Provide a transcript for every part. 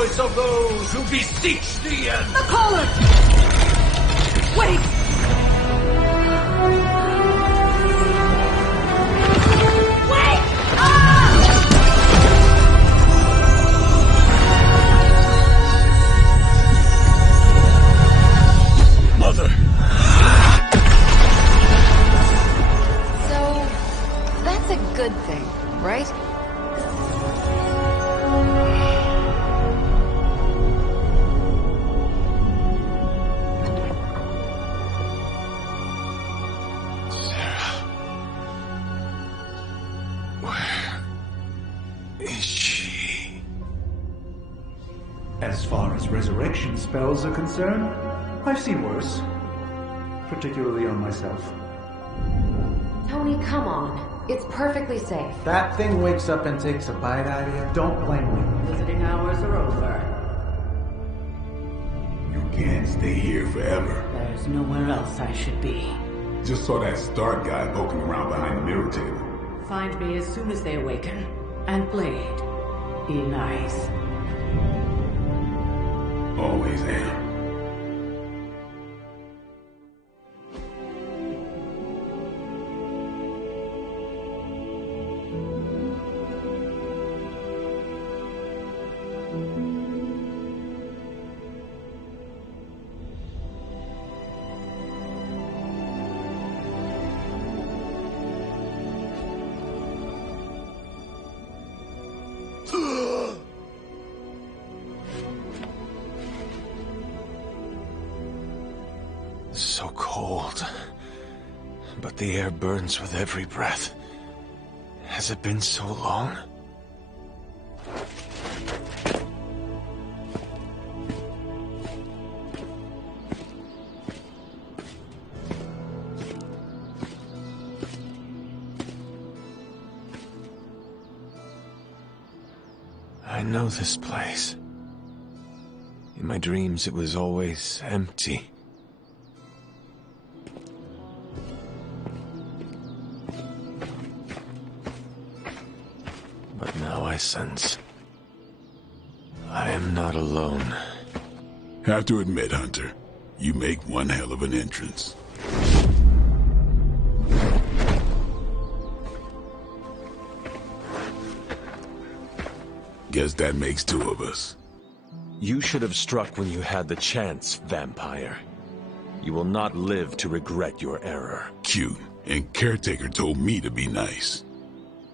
voice of those who beseech the end. The caller! Wait! Wait! Ah! Mother! So, that's a good thing, right? As far as resurrection spells are concerned, I've seen worse. Particularly on myself. Tony, come on. It's perfectly safe. That thing wakes up and takes a bite out of you. Don't blame me. Visiting hours are over. You can't stay here forever. There's nowhere else I should be. Just saw that Stark guy poking around behind the mirror table. Find me as soon as they awaken. And Blade, be nice. Always am. So cold. But the air burns with every breath. Has it been so long? I know this place. In my dreams, it was always empty. But now I sense I am not alone. Have to admit, Hunter, you make one hell of an entrance. Guess that makes two of us. You should have struck when you had the chance, vampire. You will not live to regret your error. Cute, and Caretaker told me to be nice.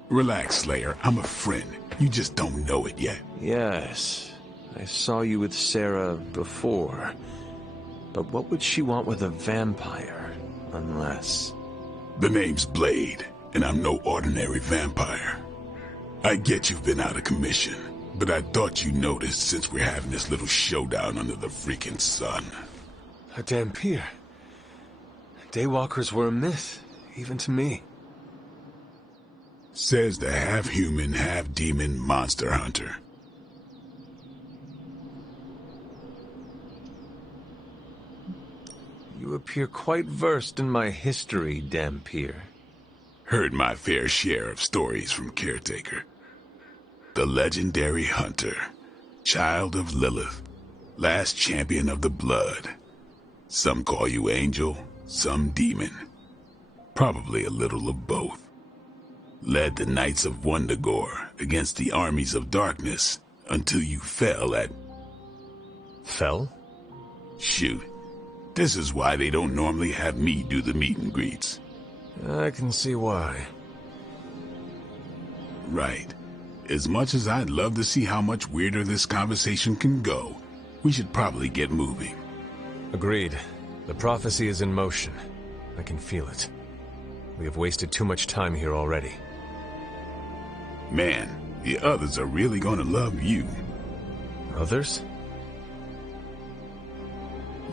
Relax, Slayer, I'm a friend. You just don't know it yet. Yes, I saw you with Sarah before. But what would she want with a vampire, unless... The name's Blade, and I'm no ordinary vampire. I get you've been out of commission, but I thought you noticed since we're having this little showdown under the freaking sun. A Dampier. Daywalkers were a myth, even to me. Says the half-human, half-demon monster hunter. You appear quite versed in my history, Dampier. Heard my fair share of stories from Caretaker. The legendary hunter, child of Lilith, last champion of the blood. Some call you angel, some demon. Probably a little of both. Led the Knights of Wundagore against the armies of darkness until you fell at... Fell? Shoot. This is why they don't normally have me do the meet and greets. I can see why. Right. As much as I'd love to see how much weirder this conversation can go, we should probably get moving. Agreed. The prophecy is in motion. I can feel it. We have wasted too much time here already. Man, the others are really gonna love you. Others?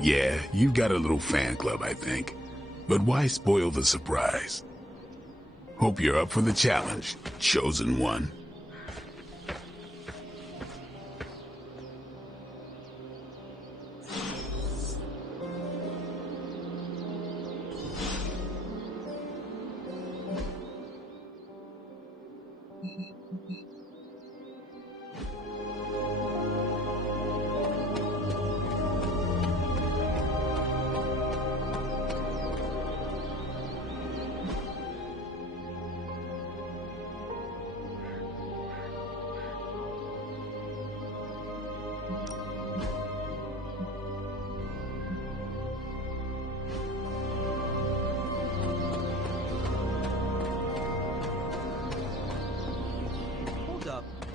Yeah, you've got a little fan club, I think. But why spoil the surprise? Hope you're up for the challenge, chosen one.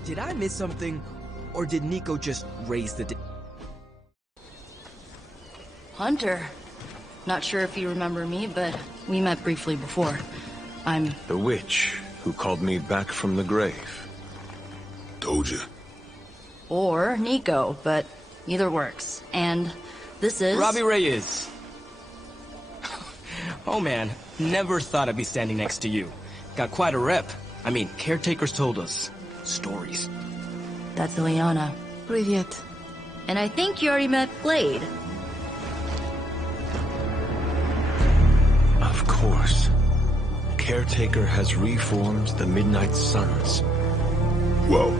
Did I miss something, or did Nico just raise the... Hunter. Not sure if you remember me, but we met briefly before. I'm... The witch who called me back from the grave. Told you. Or Nico, but either works. And this is... Robbie Reyes. Oh man, never thought I'd be standing next to you. Got quite a rep. I mean, caretakers told us. Stories. That's Ileana. Привет. And I think you already met Blade. Of course. Caretaker has reformed the Midnight Suns. Whoa.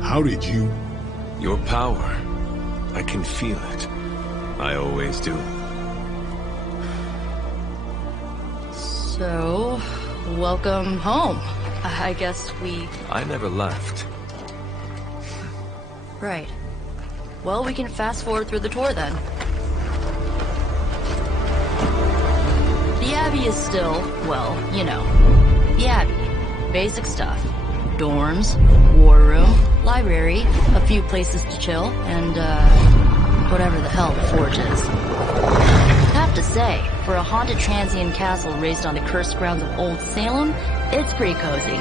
How did you... Your power. I can feel it. I always do. So, welcome home. I guess we... I never left. Right. Well, we can fast forward through the tour then. The Abbey is still, well, you know, the Abbey. Basic stuff. Dorms, war room, library, a few places to chill, and, whatever the hell the Forge is. Have to say, for a haunted transient castle raised on the cursed grounds of Old Salem, it's pretty cozy.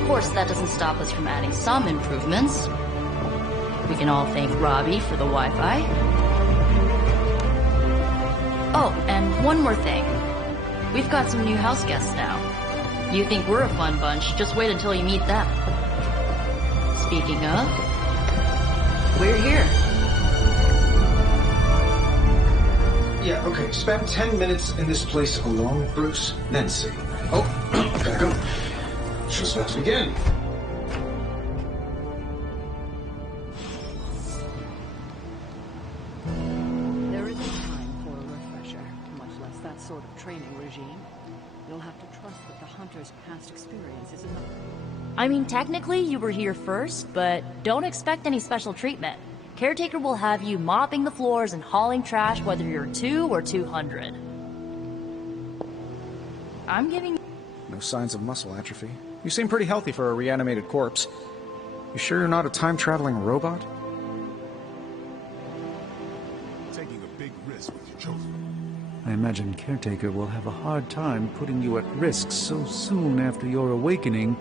Of course, that doesn't stop us from adding some improvements. We can all thank Robbie for the Wi-Fi. Oh, and one more thing. We've got some new house guests now. You think we're a fun bunch, just wait until you meet them. Speaking of, we're here. Yeah, okay. Spend 10 minutes in this place alone, Bruce, then see. Oh, gotta go. Show's about to begin. There isn't time for a refresher, much less that sort of training regime. You'll have to trust that the hunter's past experience is enough. I mean, technically you were here first, but don't expect any special treatment. Caretaker will have you mopping the floors and hauling trash whether you're 2 or 200. I'm giving... No signs of muscle atrophy. You seem pretty healthy for a reanimated corpse. You sure you're not a time-traveling robot? Taking a big risk with your chosen. I imagine Caretaker will have a hard time putting you at risk so soon after your awakening,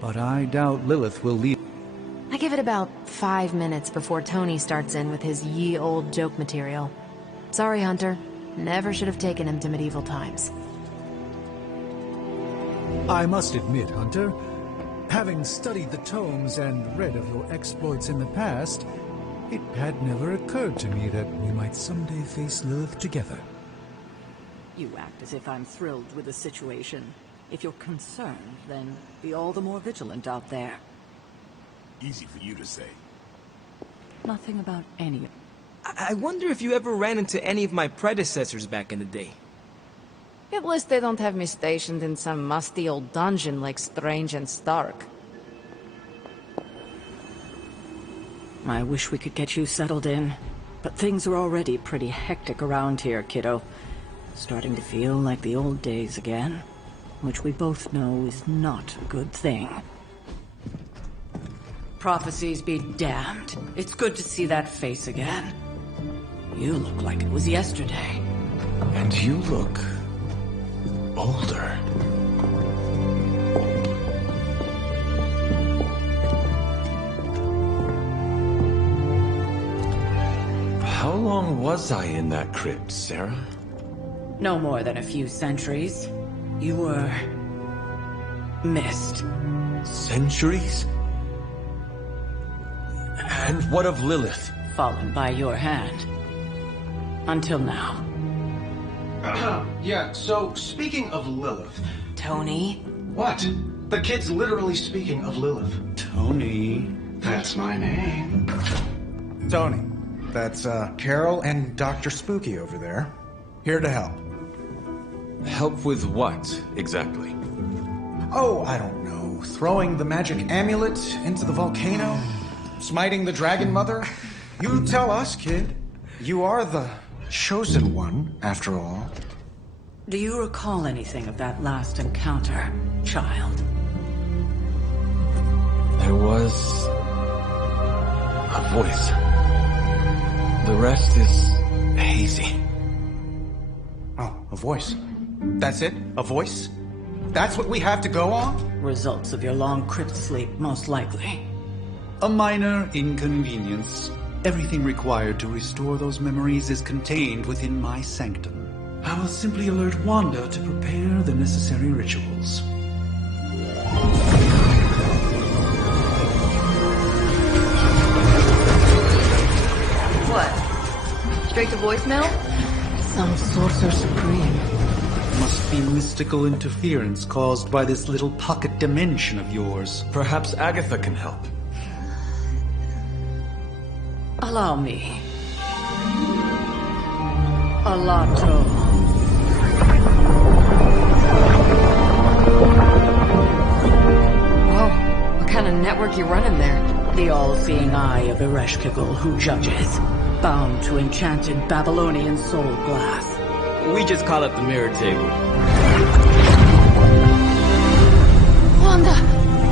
but I doubt Lilith will leave. I give it about 5 minutes before Tony starts in with his ye old joke material. Sorry, Hunter. Never should have taken him to medieval times. I must admit, Hunter, having studied the tomes and read of your exploits in the past, it had never occurred to me that we might someday face Lilith together. You act as if I'm thrilled with the situation. If you're concerned, then be all the more vigilant out there. Easy for you to say. Nothing about any... I wonder if you ever ran into any of my predecessors back in the day. At least they don't have me stationed in some musty old dungeon like Strange and Stark. I wish we could get you settled in, but things are already pretty hectic around here, kiddo. Starting to feel like the old days again, which we both know is not a good thing. Prophecies be damned. It's good to see that face again. You look like it was yesterday. And you look... older. How long was I in that crypt, Sarah? No more than a few centuries. You were... missed. Centuries? And what of Lilith? Fallen by your hand. Until now. Yeah, so speaking of Lilith... Tony? What? The kid's literally speaking of Lilith. Tony. That's my name. Tony. That's, Carol and Dr. Spooky over there. Here to help. Help with what, exactly? Oh, I don't know. Throwing the magic amulet into the volcano? Smiting the Dragon Mother? You tell us, kid. You are the chosen one, after all. Do you recall anything of that last encounter, child? There was a voice. The rest is hazy. Oh, a voice. That's it? A voice? That's what we have to go on? Results of your long crypt sleep, most likely. A minor inconvenience. Everything required to restore those memories is contained within my sanctum. I will simply alert Wanda to prepare the necessary rituals. What? Straight to voicemail? Some sorcerer supreme. Must be mystical interference caused by this little pocket dimension of yours. Perhaps Agatha can help. Allow me. Alato. Whoa, what kind of network you running there? The all-seeing eye of Ereshkigal who judges, bound to enchanted Babylonian soul glass. We just call it the mirror table. Wanda!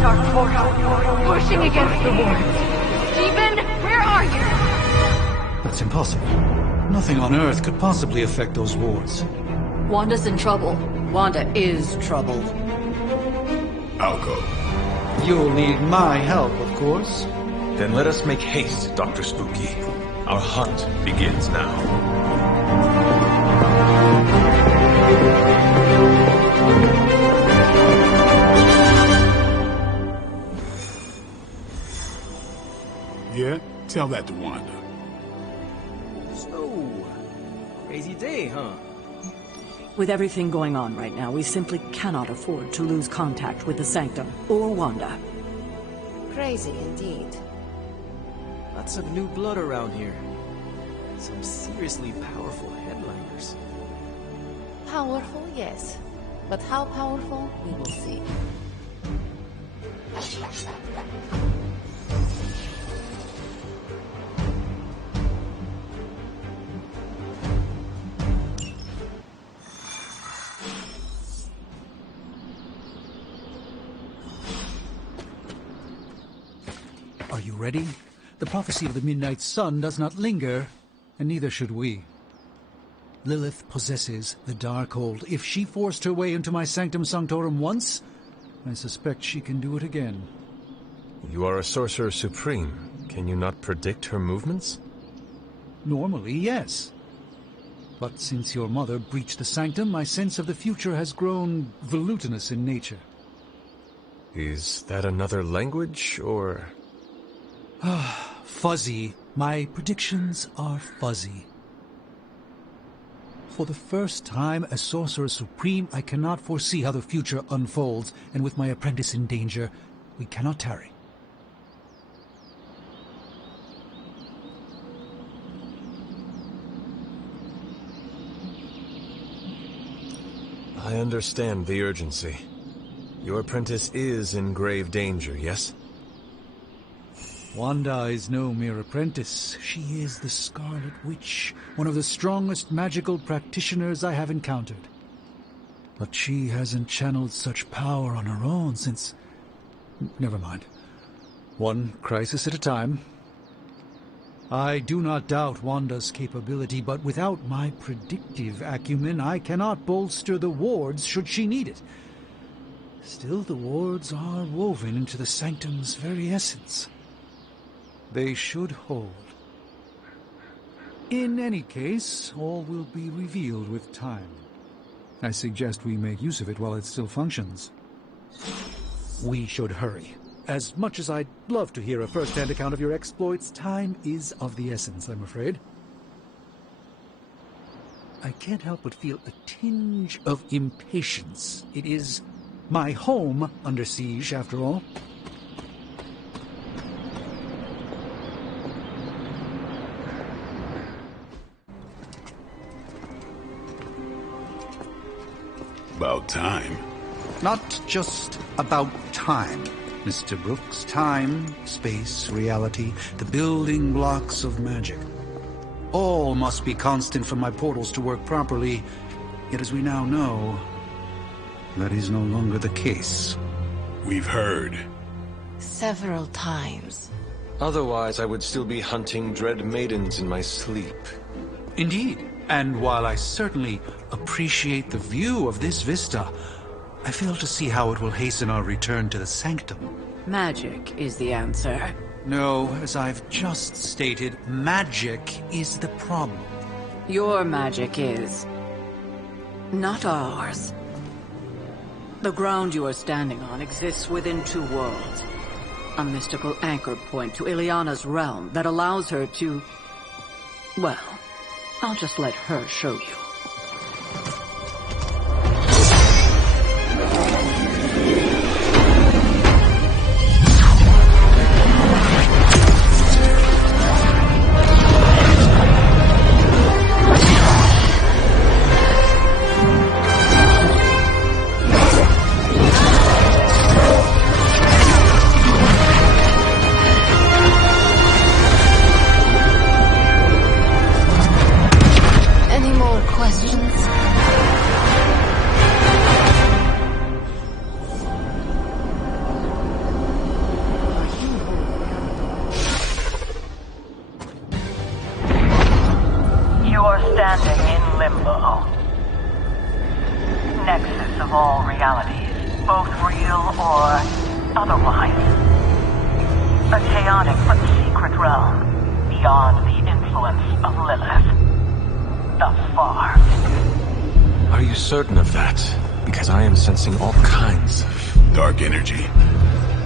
Dark portal, pushing against the wards. Stephen, where are you? That's impossible. Nothing on Earth could possibly affect those wards. Wanda's in trouble. Wanda is trouble. I'll go. You'll need my help, of course. Then let us make haste, Dr. Spooky. Our hunt begins now. Yeah? Tell that to Wanda. So, crazy day, huh? With everything going on right now, we simply cannot afford to lose contact with the Sanctum or Wanda. Crazy indeed. Lots of new blood around here. Some seriously powerful headliners. Powerful, yes. But how powerful, we will see. Are you ready? The prophecy of the Midnight Sun does not linger, and neither should we. Lilith possesses the Darkhold. If she forced her way into my Sanctum Sanctorum once, I suspect she can do it again. You are a sorcerer supreme. Can you not predict her movements? Normally, yes. But since your mother breached the Sanctum, my sense of the future has grown volutinous in nature. Is that another language, or...? Fuzzy. My predictions are fuzzy. For the first time as Sorcerer Supreme, I cannot foresee how the future unfolds, and with my apprentice in danger, we cannot tarry. I understand the urgency. Your apprentice is in grave danger, yes? Wanda is no mere apprentice. She is the Scarlet Witch, one of the strongest magical practitioners I have encountered. But she hasn't channeled such power on her own since... Never mind. One crisis at a time. I do not doubt Wanda's capability, but without my predictive acumen, I cannot bolster the wards should she need it. Still, the wards are woven into the Sanctum's very essence. They should hold. In any case, all will be revealed with time. I suggest we make use of it while it still functions. We should hurry. As much as I'd love to hear a first-hand account of your exploits, time is of the essence, I'm afraid. I can't help but feel a tinge of impatience. It is my home under siege, after all. About time. Not just about time, Mr. Brooks. Time, space, reality, the building blocks of magic. All must be constant for my portals to work properly, yet as we now know, that is no longer the case. We've heard. Several times. Otherwise, I would still be hunting dread maidens in my sleep. Indeed. And while I certainly appreciate the view of this vista, I fail to see how it will hasten our return to the sanctum. Magic is the answer. No, as I've just stated, magic is the problem. Your magic is... not ours. The ground you are standing on exists within two worlds. A mystical anchor point to Ileana's realm that allows her to... well, I'll just let her show you. Certain of that, because I am sensing all kinds of... dark energy.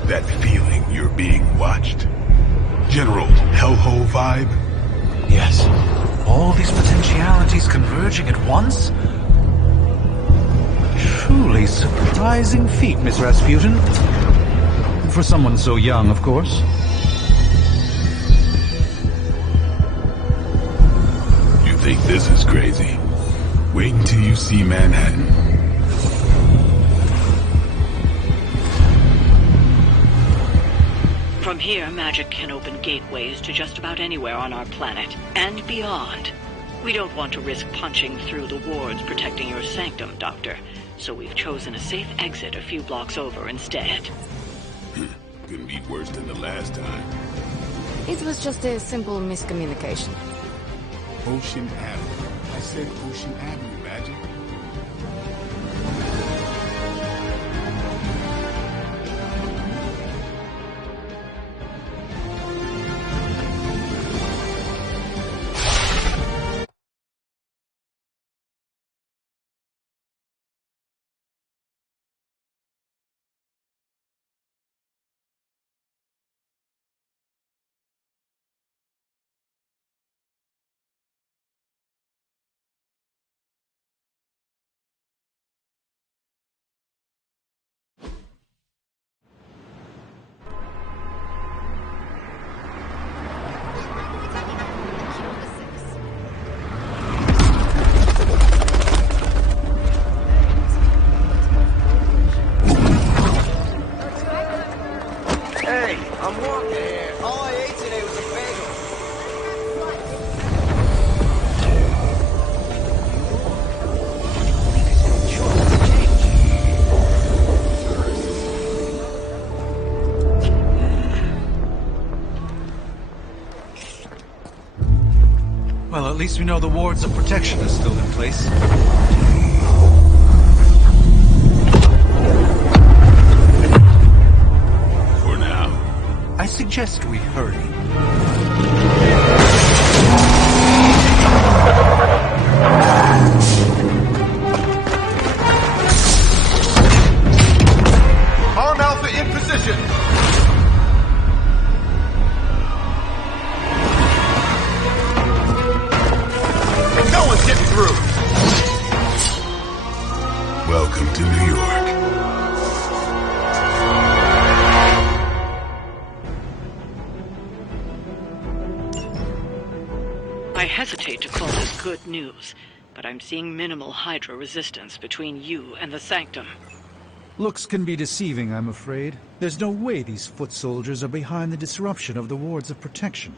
That feeling you're being watched. General hellhole vibe? Yes. All these potentialities converging at once? Truly surprising feat, Miss Rasputin. For someone so young, of course. You think this is crazy? Wait until you see Manhattan. From here, magic can open gateways to just about anywhere on our planet, and beyond. We don't want to risk punching through the wards protecting your sanctum, Doctor, so we've chosen a safe exit a few blocks over instead. Couldn't be worse than the last time. It was just a simple miscommunication. Ocean Avenue. I said Ocean Avenue, Magic. Well, at least we know the wards of protection are still in place. For now. I suggest we hurry. Arm Alpha in position! No one's getting through! Welcome to New York. I hesitate to call this good news, but I'm seeing minimal Hydra resistance between you and the Sanctum. Looks can be deceiving, I'm afraid. There's no way these foot soldiers are behind the disruption of the wards of protection.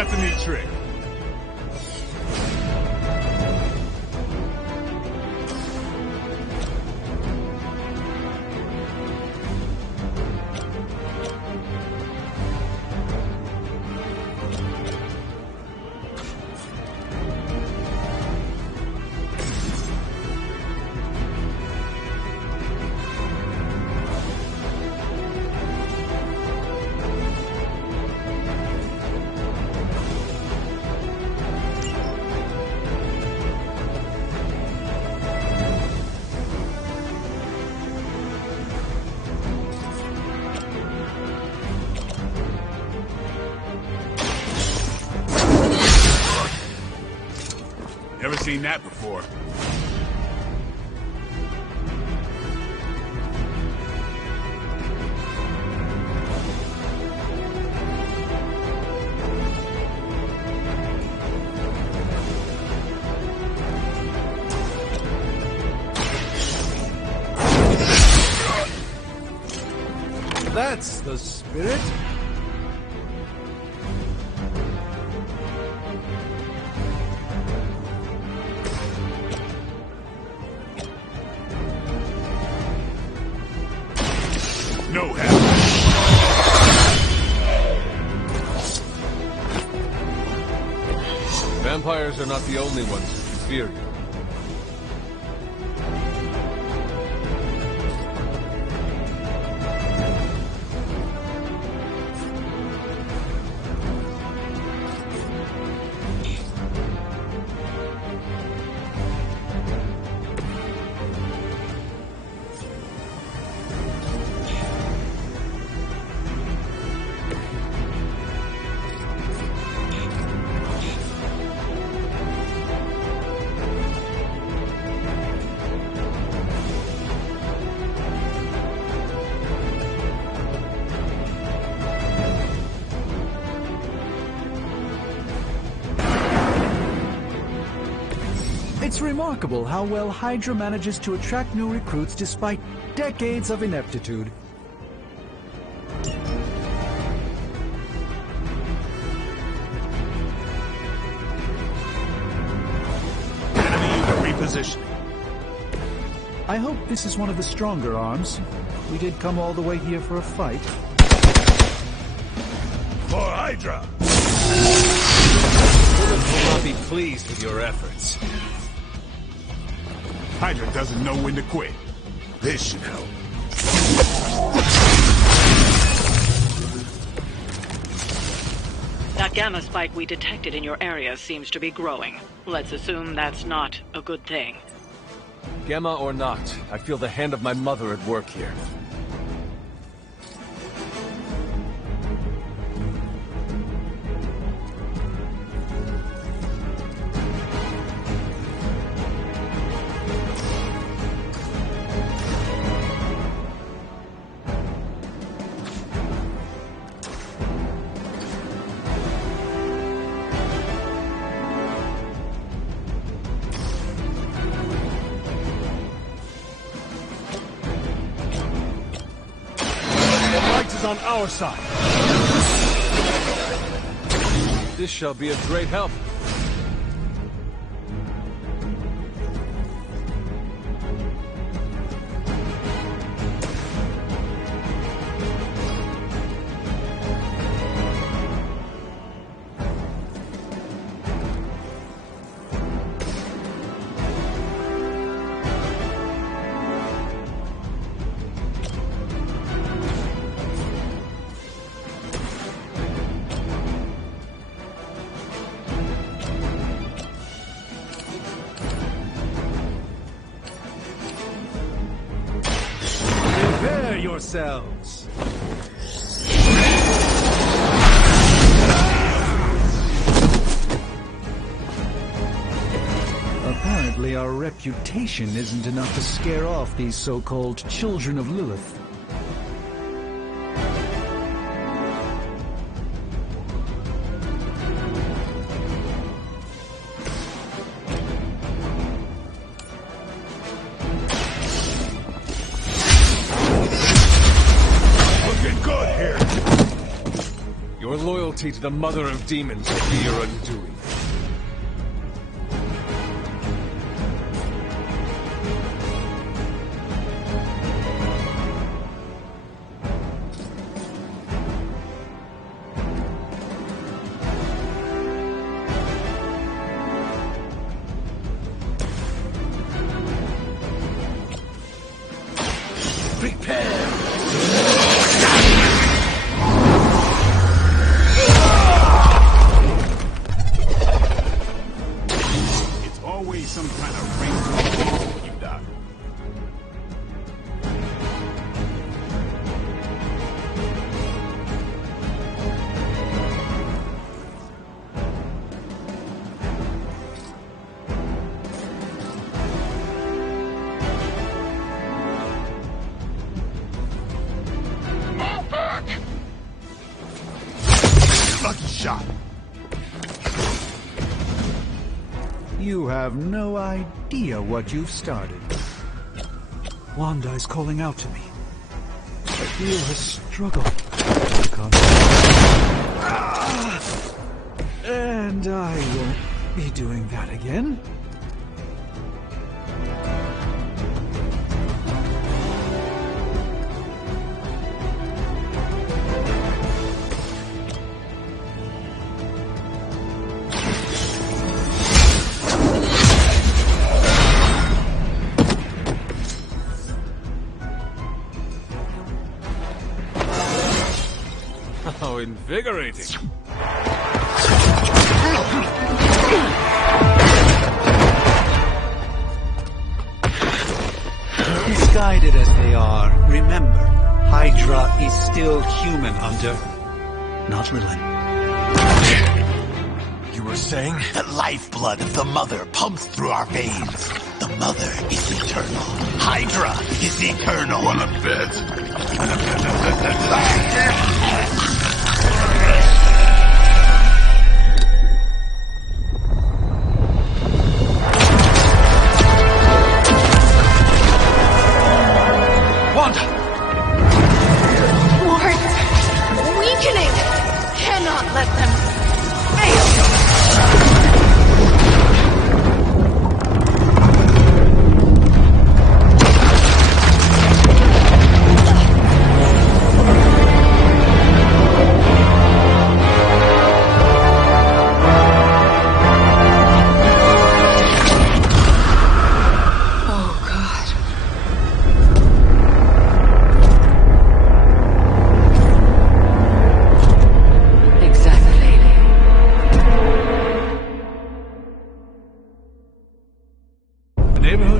That's a neat trick. Never seen that before. That's the spirit. No help. Vampires are not the only ones who fear you. It's remarkable how well Hydra manages to attract new recruits despite decades of ineptitude. Enemy unit repositioning. I hope this is one of the stronger arms. We did come all the way here for a fight. For Hydra! Lilith will not be pleased with your efforts. Hydra doesn't know when to quit. This should help. That gamma spike we detected in your area seems to be growing. Let's assume that's not a good thing. Gamma or not, I feel the hand of my mother at work here. On our side. This shall be of great help. Prepare yourselves. Apparently our reputation isn't enough to scare off these so-called children of Lilith. loyalty to the mother of demons will be your undoing. You have no idea what you've started. Wanda is calling out to me. I feel her struggle. And I won't be doing that again. How invigorating. Misguided as they are, remember, Hydra is still human, Hunter. Not Lilith. You were saying? The lifeblood of the mother pumps through our veins. The mother is eternal. Hydra is eternal. Wanna bet? Wanda! Wards! Weakening! Cannot let them fail!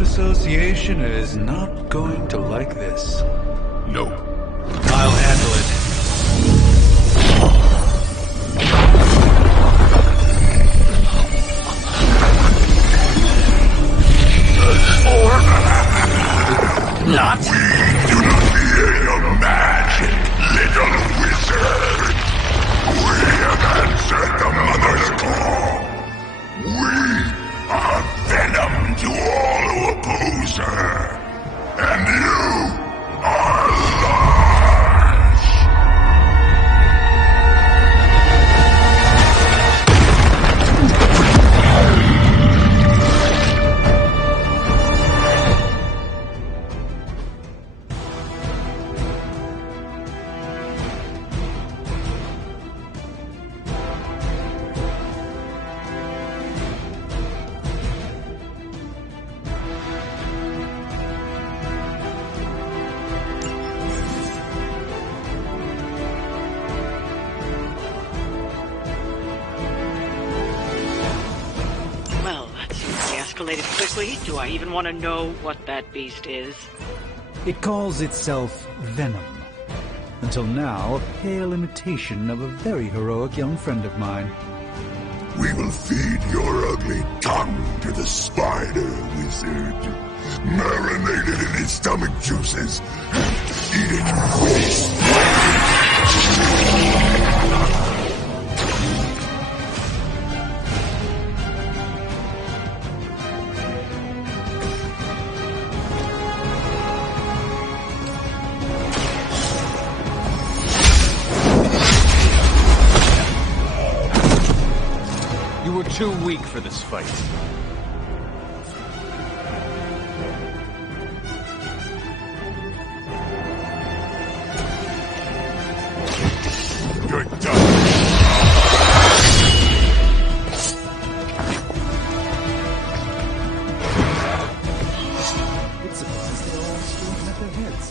Association is not going to like this. No. I'll handle it. Or not. We do not fear your magic, little wizard. We have answered the mother's call. We are venom to all who oppose her. And you are large. Escalated quickly. Do I even want to know what that beast is? It calls itself Venom. Until now, a pale imitation of a very heroic young friend of mine. We will feed your ugly tongue to the spider wizard. Marinate it in his stomach juices and eat it with his You were too weak for this fight. You're done. It's surprised they all still have their heads.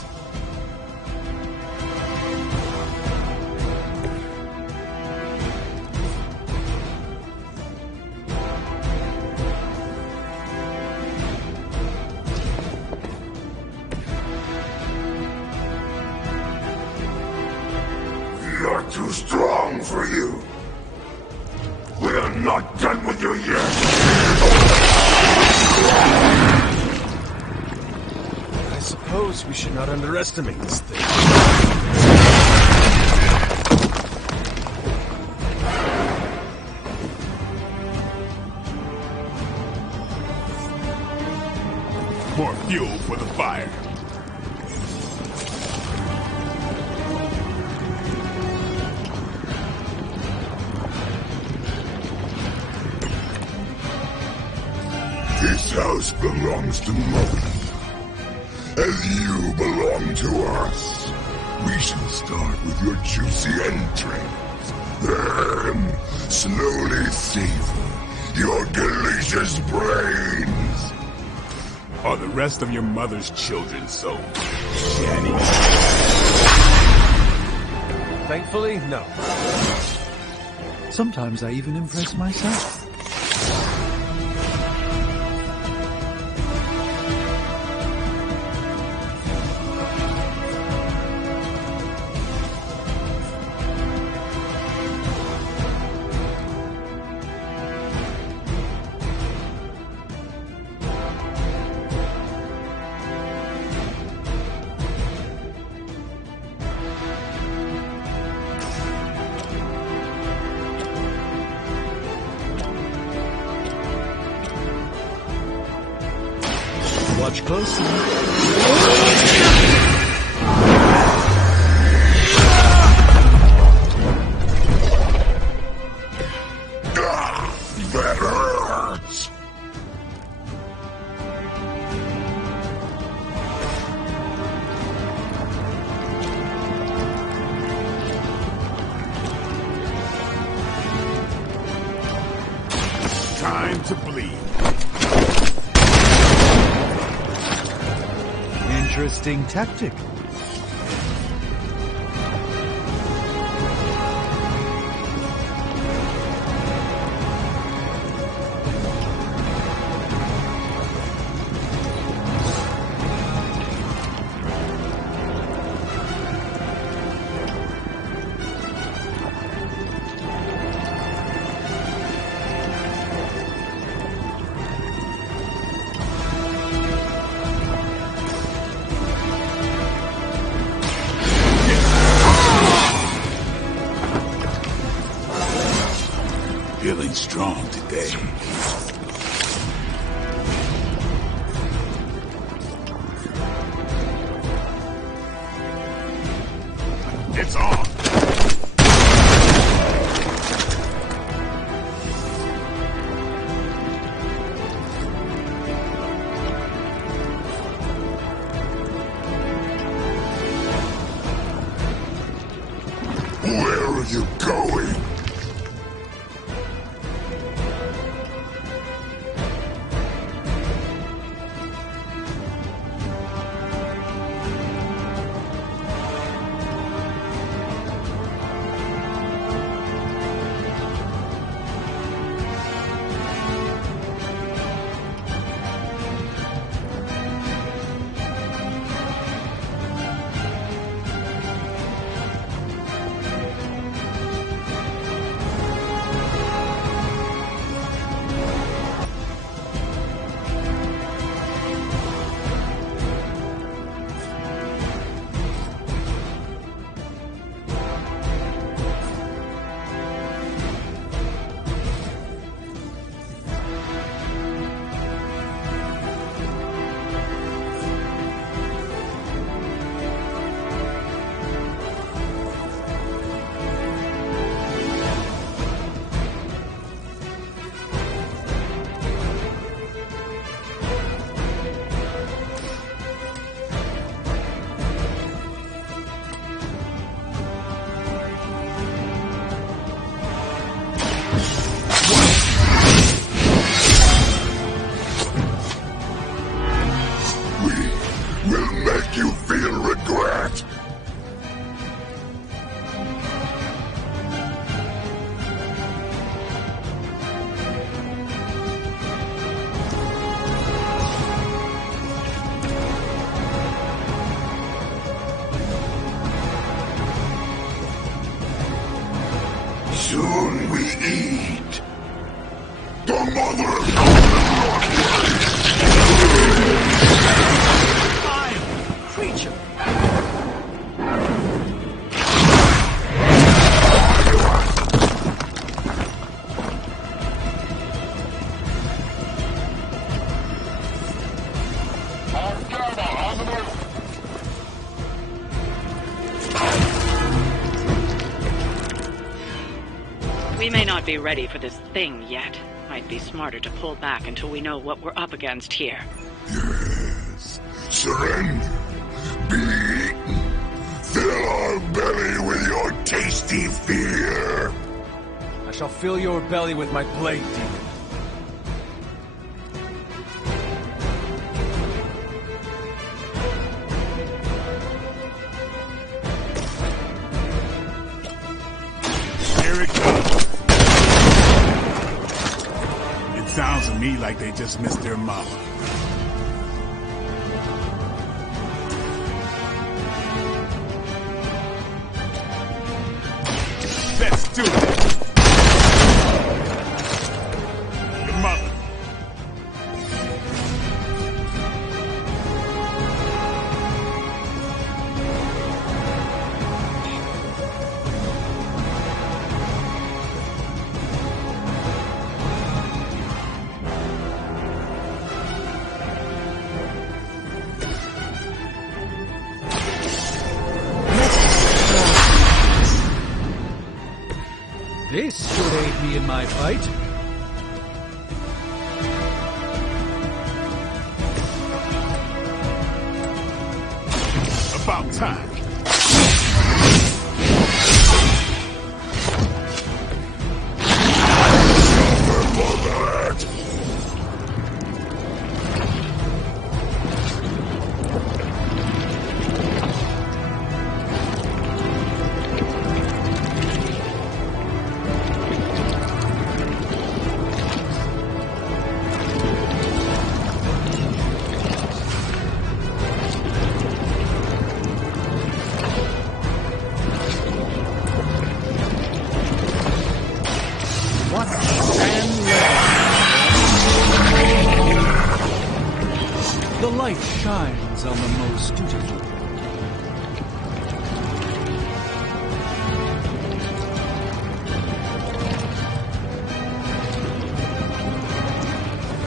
You're too strong for you. We are not done with you yet. I suppose we should not underestimate this thing. More fuel for the fire. This house belongs to Mother, as you belong to us. We shall start with your juicy entrails, then slowly savor your delicious brains. Are the rest of your mother's children so chatty? Thankfully, no. Sometimes I even impress myself. Watch closely. That hurts! Time to bleed. Interesting tactic. Feeling strong today. It's on. Where are you going? everything we eat. The mother Creature! We may not be ready for this thing yet. Might be smarter to pull back until we know what we're up against here. Yes. Surrender. Be eaten. Fill our belly with your tasty fear. I shall fill your belly with my blade, demon. Here it comes. It sounds to me like they just missed their mama. Let's do it. Your mother. This should aid me in my fight. About time. The light shines on the most dutiful.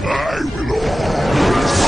I will always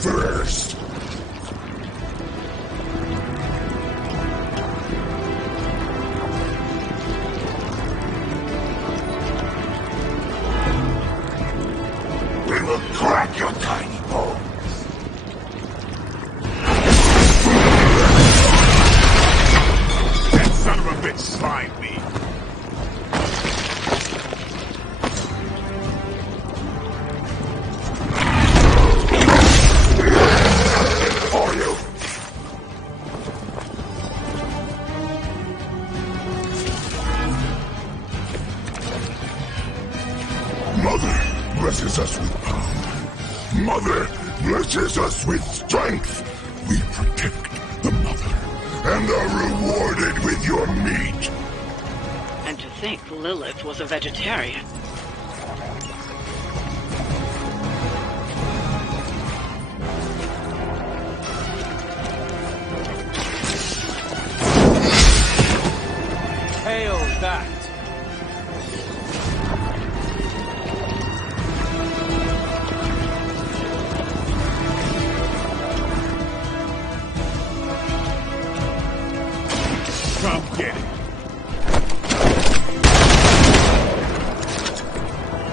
first. We will crack your tiny bones. That son of a bitch slimed me. Mother blesses us with power. Mother blesses us with strength. We protect the mother and are rewarded with your meat. And to think Lilith was a vegetarian. Hail that! Come get it.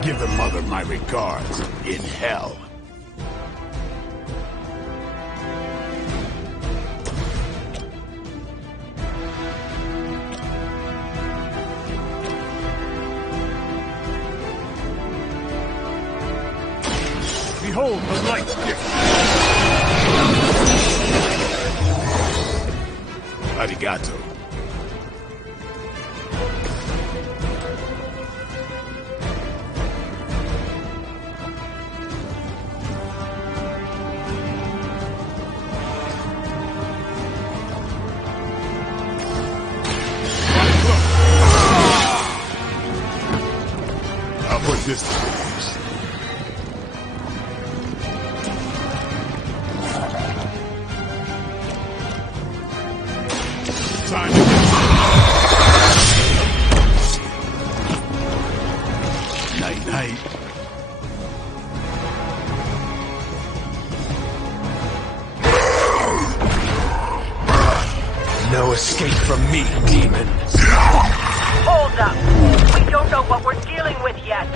Give the mother my regards in hell. Behold the light's gift. Arigato. I'll put this to use. Time to night night. No escape from me, demon. Hold up. We don't know what we're dealing with yet.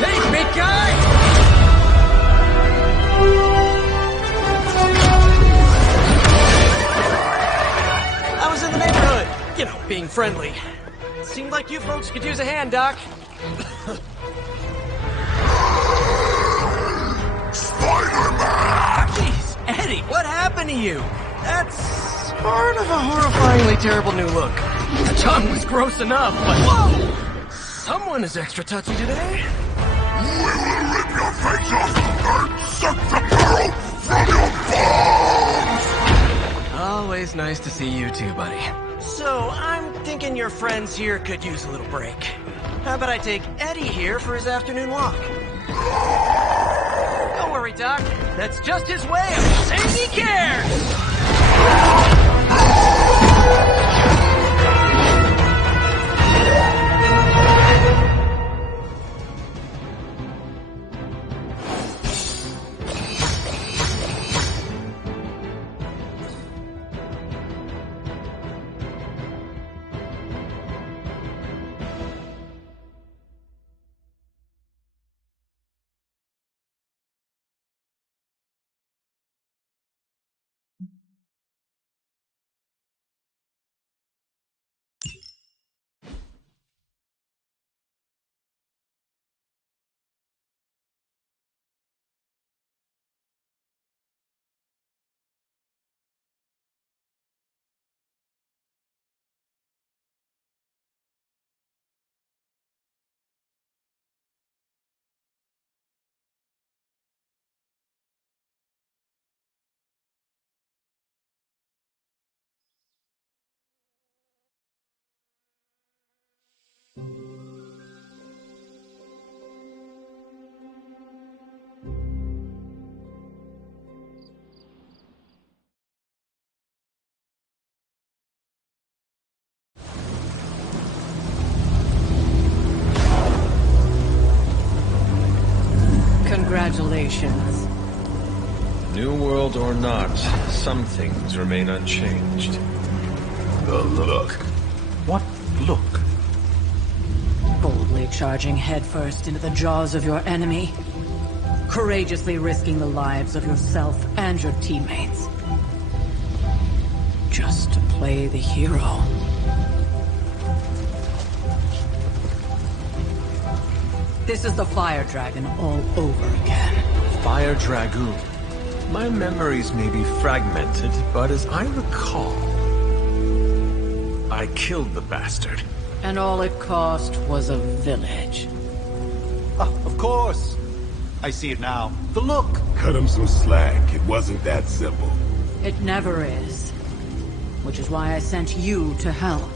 Hey, big guy! I was in the neighborhood, you know, being friendly. Seemed like you folks could use a hand, Doc. Spider-Man! Jeez, Eddie, what happened to you? That's sort of a horrifyingly terrible new look. The tongue was gross enough, but whoa! Someone is extra touchy today. We will rip your face off and suck the marrow from your bones! Always nice to see you too, buddy. So, I'm thinking your friends here could use a little break. How about I take Eddie here for his afternoon walk? Don't worry, Doc. That's just his way of saying he cares! Congratulations. New world or not, some things remain unchanged. The look. What look? Boldly charging headfirst into the jaws of your enemy. Courageously risking the lives of yourself and your teammates. Just to play the hero. This is the Fire Dragon all over again. Fire Dragoon. My memories may be fragmented, but as I recall, I killed the bastard. And all it cost was a village. Oh, of course. I see it now. The look. Cut him some slack. It wasn't that simple. It never is. Which is why I sent you to help.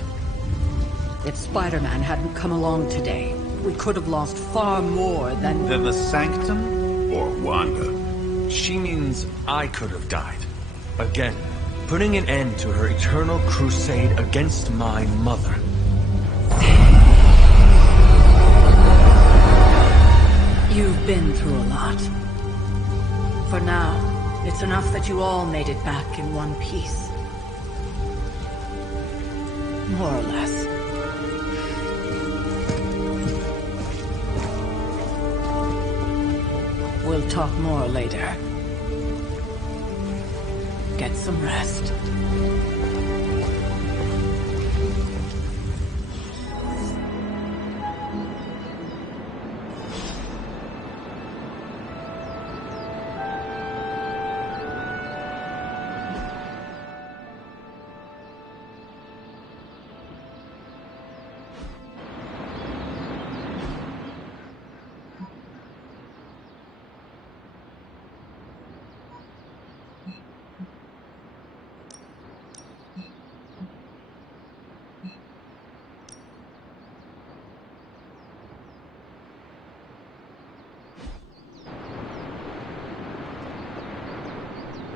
If Spider-Man hadn't come along today, we could have lost far more than... Than the Sanctum? Or Wanda. She means I could have died. Again. putting an end to her eternal crusade against my mother. You've been through a lot. For now, it's enough that you all made it back in one piece. More or less. We'll talk more later. Get some rest.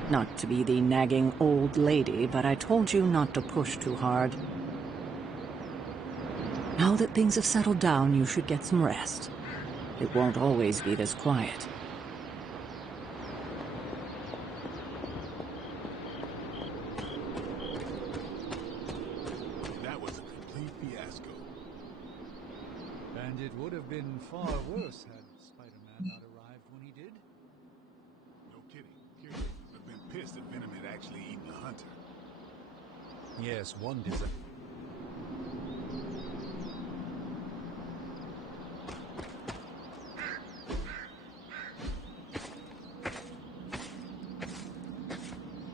Not to be the nagging old lady, but I told you not to push too hard. Now that things have settled down, you should get some rest. It won't always be this quiet. That was a complete fiasco. And it would have been far worse had Spider-Man not arrived when he did. No kidding. Caretaker would have been pissed if Venom had actually eaten the hunter. Yes, one deserved.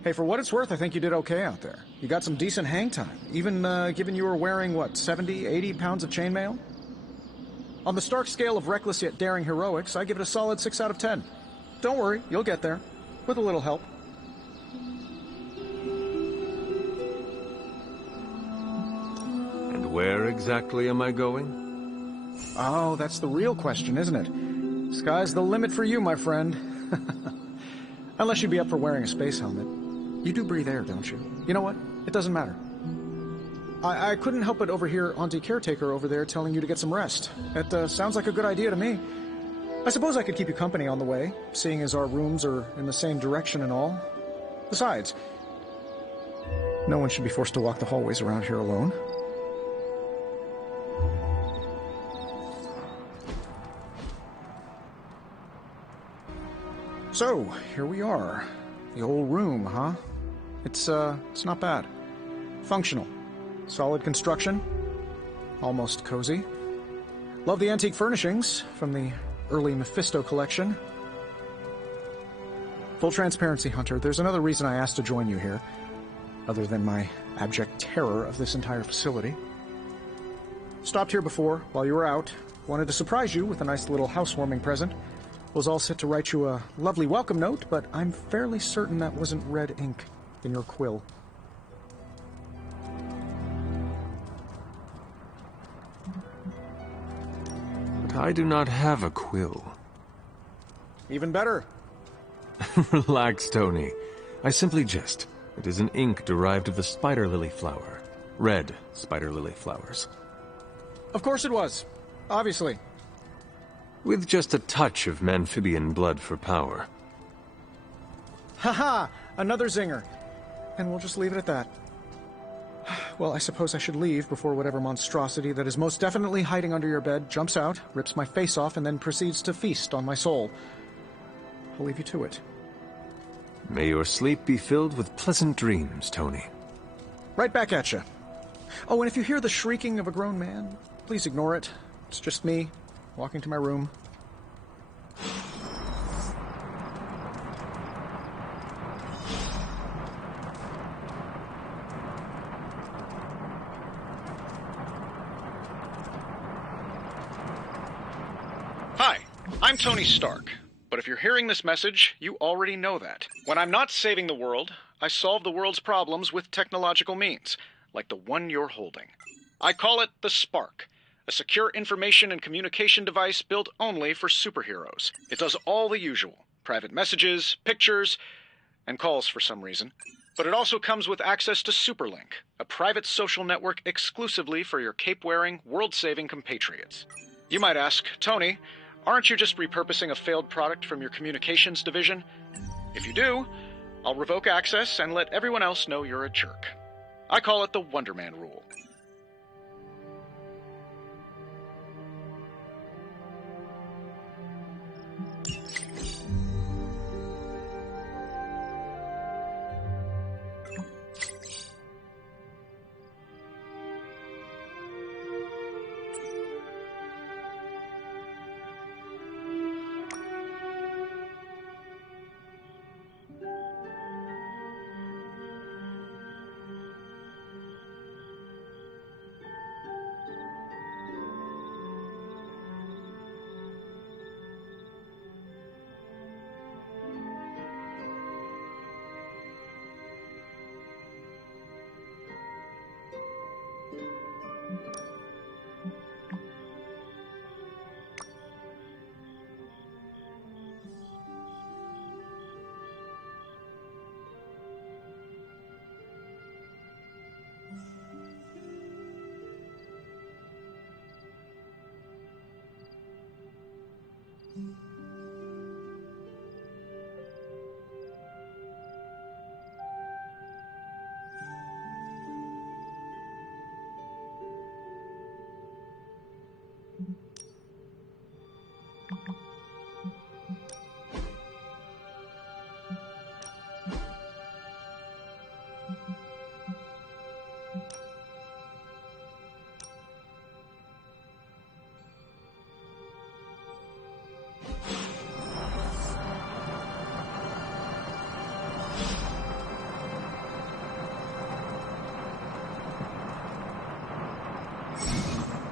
Hey, for what it's worth, I think you did okay out there. You got some decent hang time, even given you were wearing, what, 70, 80 pounds of chainmail? On the Stark scale of reckless yet daring heroics, I give it a solid 6 out of 10. Don't worry, you'll get there. With a little help. And where exactly am I going? Oh, that's the real question, isn't it? Sky's the limit for you, my friend. Unless you'd be up for wearing a space helmet. You do breathe air, don't you? You know what? It doesn't matter. I couldn't help but overhear Auntie Caretaker over there telling you to get some rest. It sounds like a good idea to me. I suppose I could keep you company on the way, seeing as our rooms are in the same direction and all. Besides, no one should be forced to walk the hallways around here alone. So, here we are. The old room, huh? It's not bad. Functional. Solid construction. Almost cozy. Love the antique furnishings from the early Mephisto collection. Full transparency, Hunter, there's another reason I asked to join you here, other than my abject terror of this entire facility. Stopped here before, while you were out. Wanted to surprise you with a nice little housewarming present. Was all set to write you a lovely welcome note, but I'm fairly certain that wasn't red ink in your quill. But I do not have a quill. Even better. Relax, Tony. I simply jest. It is an ink derived of the spider lily flower. Red spider lily flowers. Of course it was. Obviously. With just a touch of amphibian blood for power. Haha! Another zinger. And we'll just leave it at that. Well, I suppose I should leave before whatever monstrosity that is most definitely hiding under your bed jumps out, rips my face off, and then proceeds to feast on my soul. I'll leave you to it. May your sleep be filled with pleasant dreams, Tony. Right back at you. Oh, and if you hear the shrieking of a grown man, please ignore it. It's just me, walking to my room. Hi, I'm Tony Stark. But if you're hearing this message, you already know that. When I'm not saving the world, I solve the world's problems with technological means, like the one you're holding. I call it the Spark, a secure information and communication device built only for superheroes. It does all the usual: private messages, pictures, and calls for some reason. But it also comes with access to Superlink, a private social network exclusively for your cape-wearing, world-saving compatriots. You might ask, Tony, aren't you just repurposing a failed product from your communications division? If you do, I'll revoke access and let everyone else know you're a jerk. I call it the Wonder Man rule.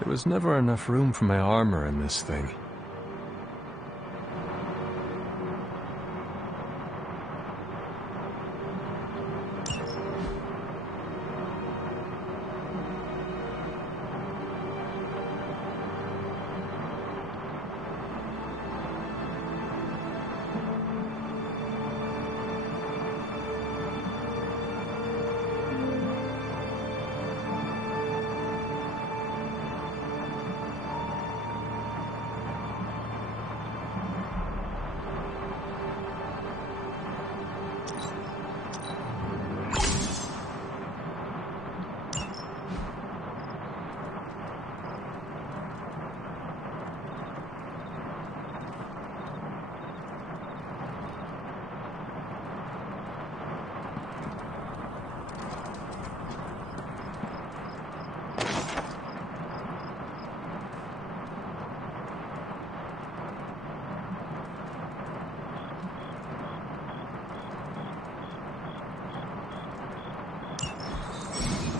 There was never enough room for my armor in this thing.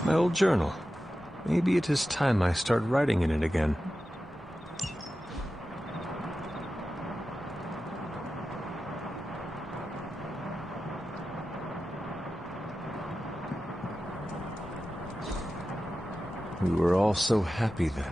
My old journal. Maybe it is time I start writing in it again. We were all so happy then.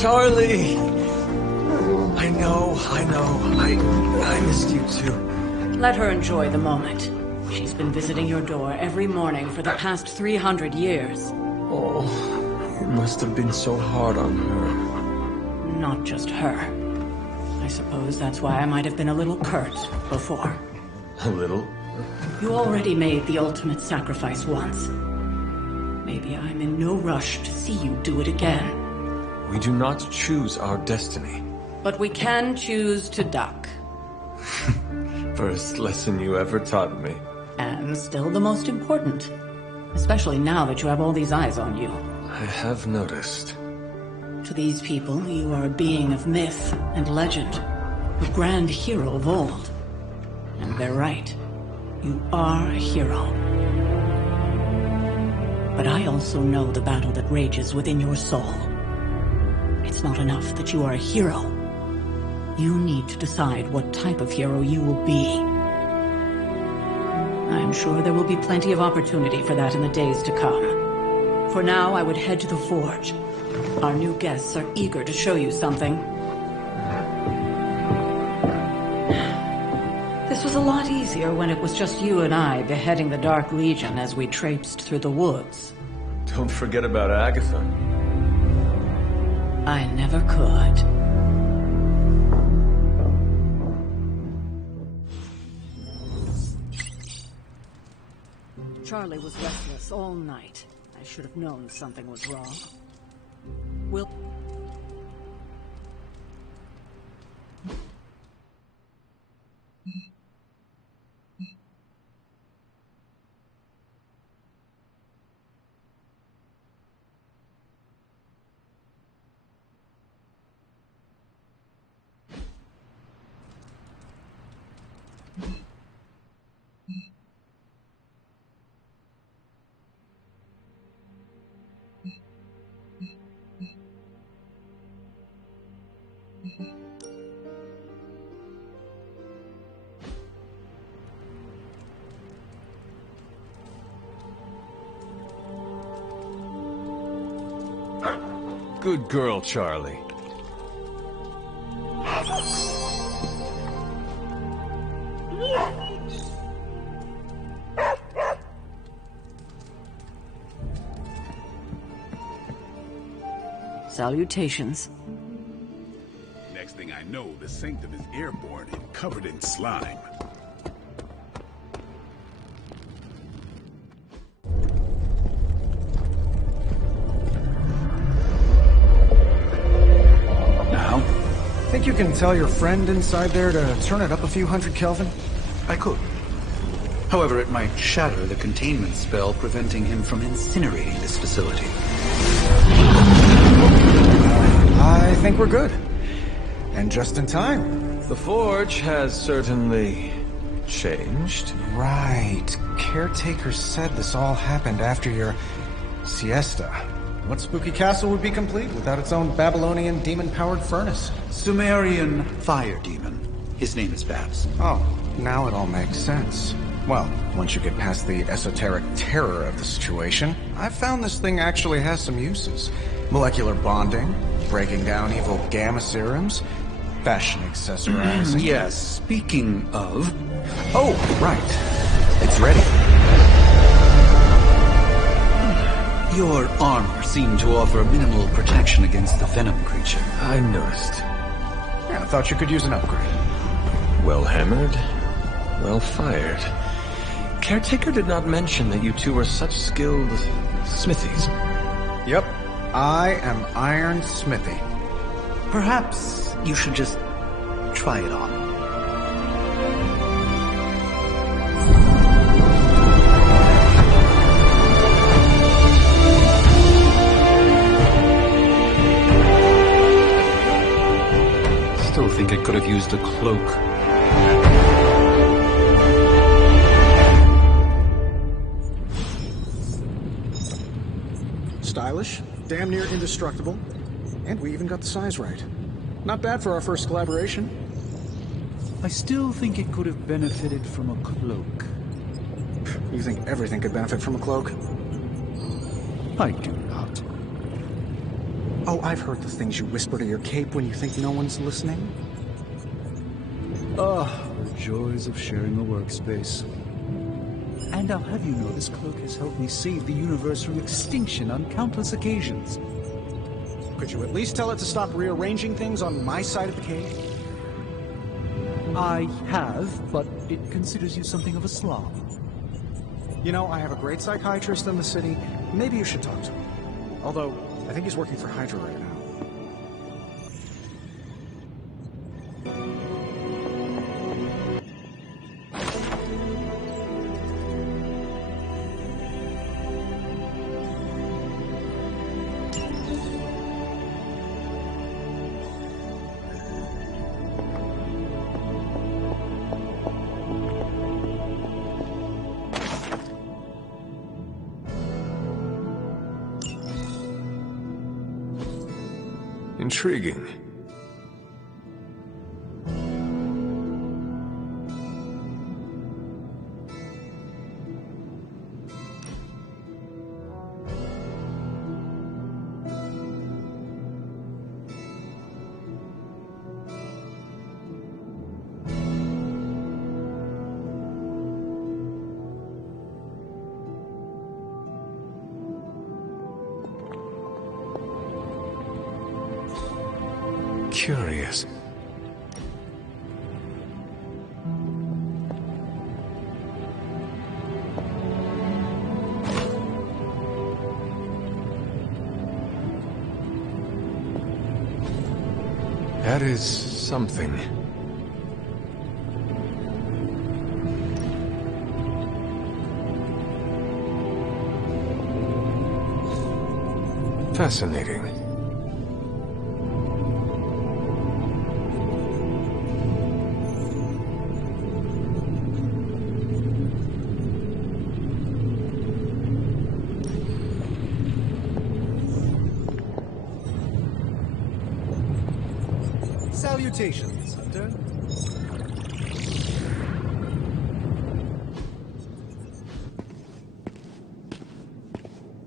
Charlie! I know. I missed you too. Let her enjoy the moment. She's been visiting your door every morning for the past 300 years. Oh, it must have been so hard on her. not just her. I suppose that's why I might have been a little curt before. A little? You already made the ultimate sacrifice once. Maybe I'm in no rush to see you do it again. We do not choose our destiny. But we can choose to duck. First lesson you ever taught me. And still the most important. Especially now that you have all these eyes on you. I have noticed. To these people, you are a being of myth and legend. A grand hero of old. And they're right. You are a hero. But I also know the battle that rages within your soul. It's not enough that you are a hero. You need to decide what type of hero you will be. I'm sure there will be plenty of opportunity for that in the days to come. For now, I would head to the forge. Our new guests are eager to show you something. This was a lot easier when it was just you and I beheading the Dark Legion as we traipsed through the woods. Don't forget about Agatha. I never could. Charlie was restless all night. I should have known something was wrong. Will... Good girl, Charlie. Salutations. Next thing I know, the sanctum is airborne and covered in slime. Think you can tell your friend inside there to turn it up a few hundred Kelvin? I could. However, it might shatter the containment spell, preventing him from incinerating this facility. I think we're good. And just in time. The forge has certainly changed. Right. Caretaker said this all happened after your siesta. What spooky castle would be complete without its own Babylonian demon-powered furnace? Sumerian fire demon. His name is Babs. Oh, now it all makes sense. Well, once you get past the esoteric terror of the situation, I've found this thing actually has some uses. Molecular bonding, breaking down evil gamma serums, fashion accessorizing. Yes, speaking of... Oh, right. It's ready. Your armor seemed to offer minimal protection against the venom creature. I noticed. Yeah, I thought you could use an upgrade. Well hammered, well fired. Caretaker did not mention that you two were such skilled smithies. Yep, I am Iron Smithy. Perhaps you should just try it on. Still think it could have used a cloak. Stylish, damn near indestructible, and we even got the size right. Not bad for our first collaboration. I still think it could have benefited from a cloak. You think everything could benefit from a cloak? I do not. Oh, I've heard the things you whisper to your cape when you think no one's listening. Ah, the joys of sharing a workspace. And I'll have you know this cloak has helped me save the universe from extinction on countless occasions. Could you at least tell it to stop rearranging things on my side of the cave? I have, but it considers you something of a slob. You know, I have a great psychiatrist in the city. Maybe you should talk to him. Although, I think he's working for Hydra right now. Intriguing. Curious. That is something. Fascinating. Salutations, Hunter.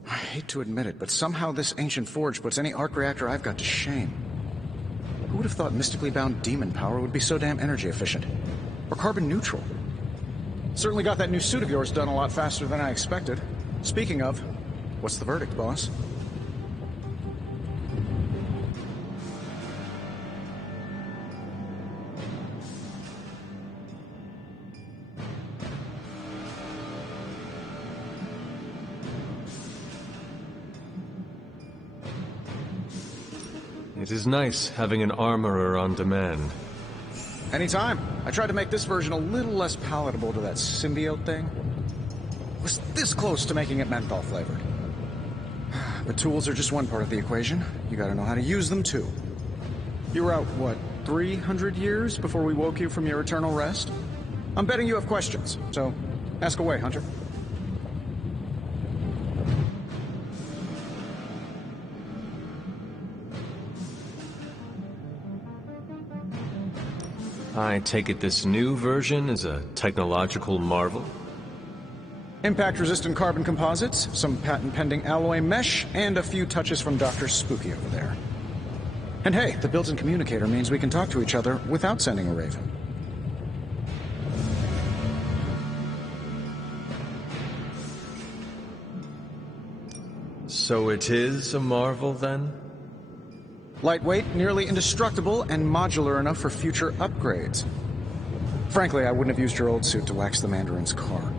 I hate to admit it, but somehow this ancient forge puts any arc reactor I've got to shame. Who would have thought mystically bound demon power would be so damn energy efficient? Or carbon neutral? Certainly got that new suit of yours done a lot faster than I expected. Speaking of, what's the verdict, boss? It is nice having an armorer on demand. Anytime. I tried to make this version a little less palatable to that symbiote thing. Was this close to making it menthol flavored. But tools are just one part of the equation. You gotta know how to use them too. You were out, what, 300 years before we woke you from your eternal rest? I'm betting you have questions, so ask away, Hunter. I take it this new version is a technological marvel? Impact-resistant carbon composites, some patent-pending alloy mesh, and a few touches from Dr. Spooky over there. And hey, the built-in communicator means we can talk to each other without sending a raven. So it is a marvel, then? Lightweight, nearly indestructible, and modular enough for future upgrades. Frankly, I wouldn't have used your old suit to wax the Mandarin's car.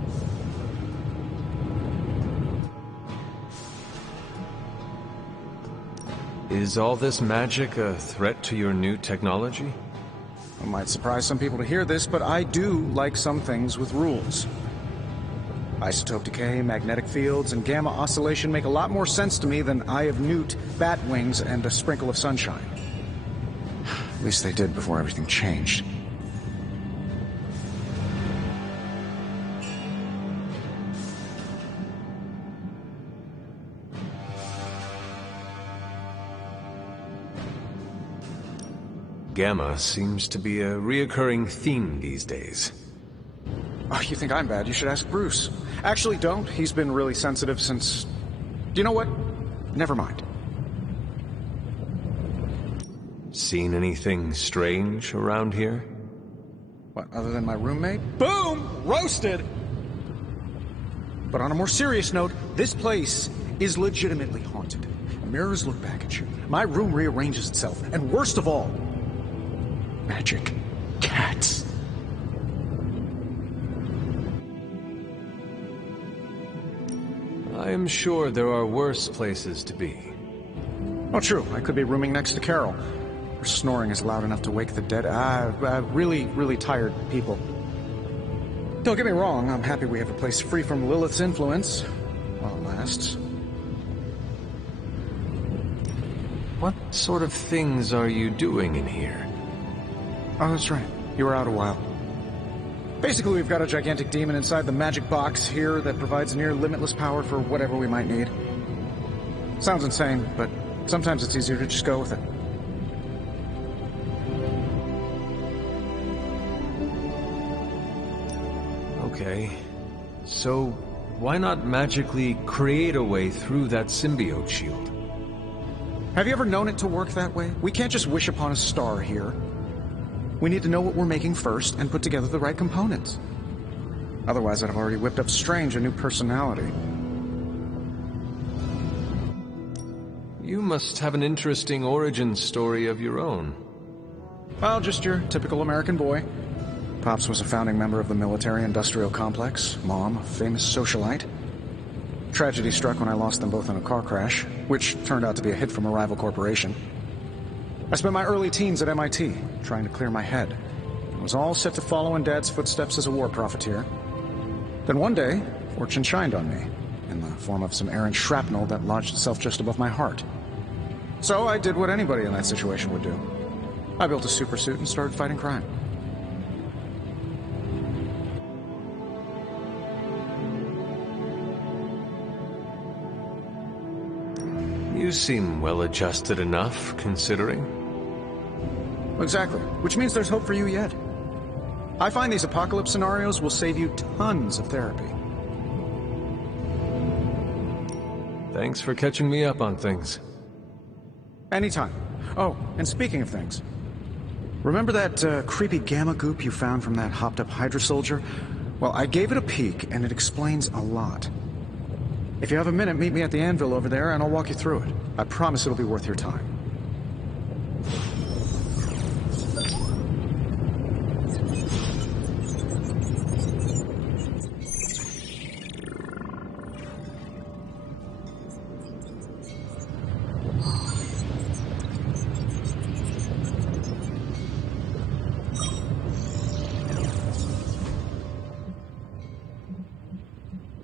Is all this magic a threat to your new technology? It might surprise some people to hear this, but I do like some things with rules. Isotope decay, magnetic fields, and gamma oscillation make a lot more sense to me than Eye of Newt, bat wings, and a sprinkle of sunshine. At least they did before everything changed. Gamma seems to be a reoccurring theme these days. Oh, you think I'm bad? You should ask Bruce. Actually, don't. He's been really sensitive since... Do you know what? Never mind. Seen anything strange around here? What, other than my roommate? Boom! Roasted! But on a more serious note, this place is legitimately haunted. mirrors look back at you. My room rearranges itself. And worst of all, magic cats. I am sure there are worse places to be. Oh, true. I could be rooming next to Carol. Her snoring is loud enough to wake the dead. Really, really tired people. Don't get me wrong, I'm happy we have a place free from Lilith's influence. While it lasts. What sort of things are you doing in here? Oh, that's right. You were out a while. Basically, we've got a gigantic demon inside the magic box here that provides near limitless power for whatever we might need. Sounds insane, but sometimes it's easier to just go with it. Okay. So, why not magically create a way through that symbiote shield? Have you ever known it to work that way? We can't just wish upon a star here. We need to know what we're making first and put together the right components. Otherwise, I'd have already whipped up Strange a new personality. You must have an interesting origin story of your own. Well, just your typical American boy. Pops was a founding member of the military-industrial complex. Mom, a famous socialite. Tragedy struck when I lost them both in a car crash, which turned out to be a hit from a rival corporation. I spent my early teens at MIT, trying to clear my head. I was all set to follow in Dad's footsteps as a war profiteer. Then one day, fortune shined on me, in the form of some errant shrapnel that lodged itself just above my heart. So I did what anybody in that situation would do. I built a supersuit and started fighting crime. You seem well-adjusted enough, considering. Exactly, which means there's hope for you yet. I find these apocalypse scenarios will save you tons of therapy. Thanks for catching me up on things. Anytime. Oh, and speaking of things, remember that creepy gamma goop you found from that hopped-up Hydra soldier? Well, I gave it a peek, and it explains a lot. If you have a minute, meet me at the anvil over there, and I'll walk you through it. I promise it'll be worth your time.